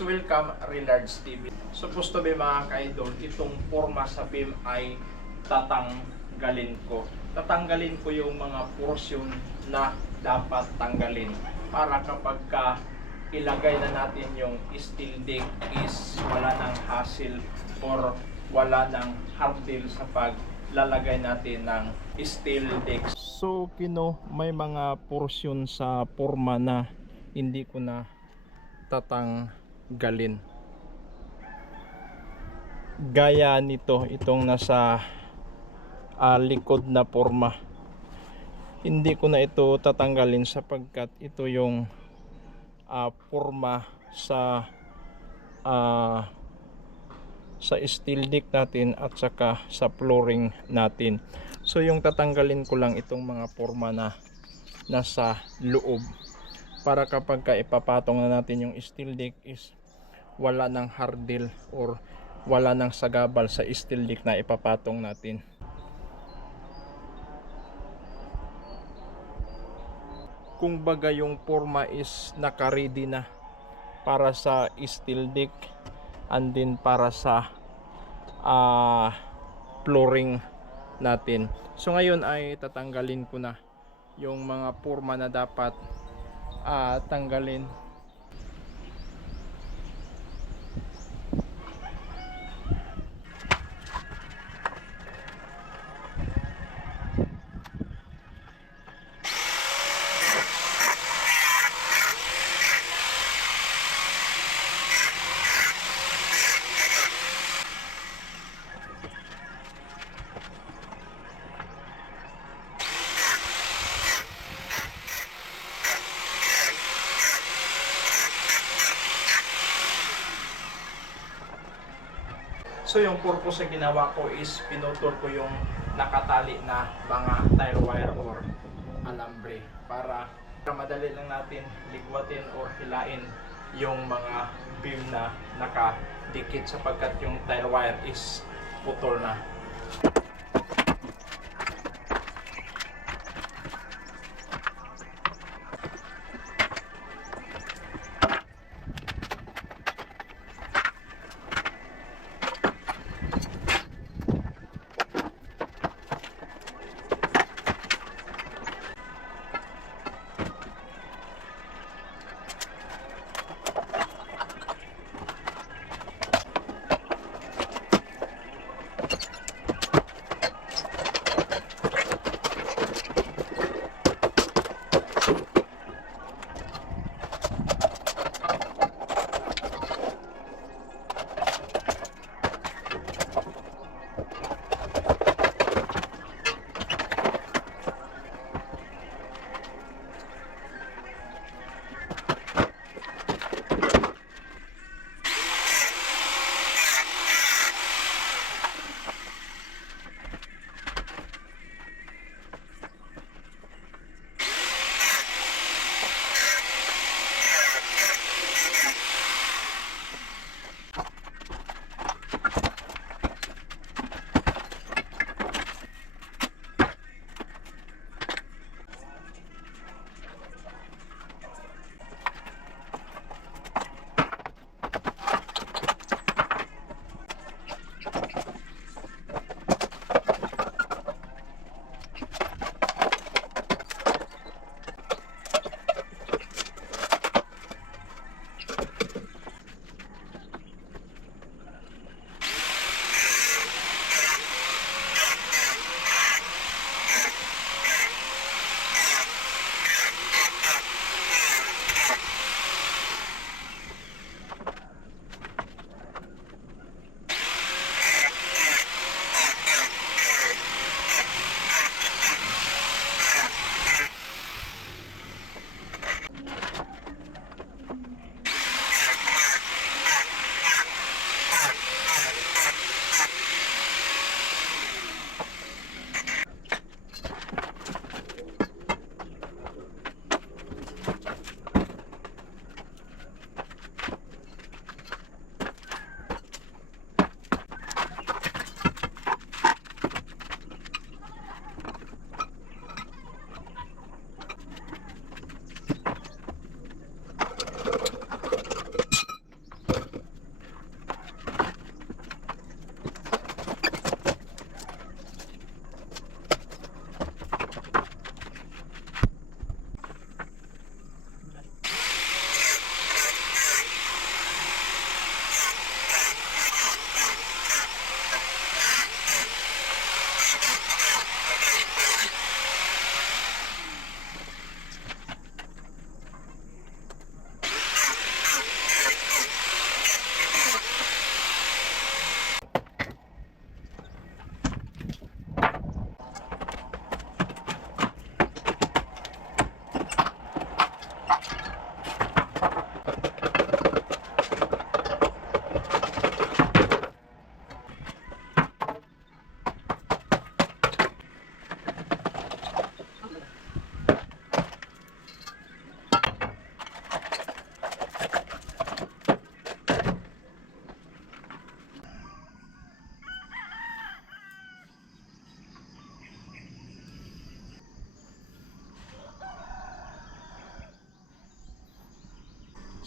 So welcome Relards TV. Supposed to be mga ka-idol, itong forma sa BIM ay tatanggalin ko. Tatanggalin ko yung mga portion na dapat tanggalin para kapag ka ilagay na natin yung steel deck is wala ng hassle or wala ng hard deal sa paglalagay natin ng steel deck. So, kino, may mga portion sa forma na hindi ko na tatanggalin. Gaya nito, itong nasa ah, likod na forma. Hindi ko na ito tatanggalin sapagkat ito yung ah, forma sa ah, sa steel deck natin at saka sa flooring natin. So yung tatanggalin ko lang itong mga forma na nasa loob para kapag ka ipapatong na natin yung steel deck is wala ng hardil or wala ng sagabal sa steel deck na ipapatong natin. Kung baga yung forma is naka-ready na para sa steel deck and then para sa ah, flooring natin. So ngayon ay tatanggalin ko na yung mga forma na dapat ah, tanggalin. So yung purpose na ginawa ko is pinutol ko yung nakatali na mga tire wire or alambre para madali lang natin ligwatin or hilain yung mga beam na nakadikit sapagkat yung tire wire is putol na.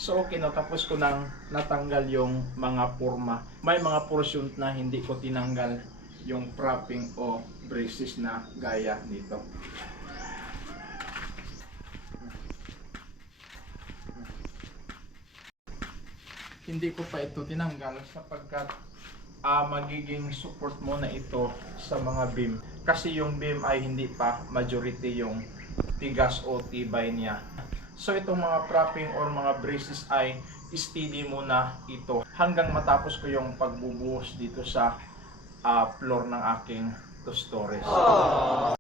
So okay no, tapos ko nang natanggal yung mga forma. May mga portion na hindi ko tinanggal yung propping o braces na gaya nito. Hindi ko pa ito tinanggal sapagkat ah, magiging support mo na ito sa mga beam. Kasi yung beam ay hindi pa majority yung tigas o tibay niya. So itong mga propping or mga braces ay steady muna ito hanggang matapos ko yung pagbubuhos dito sa ah, floor ng aking two stories.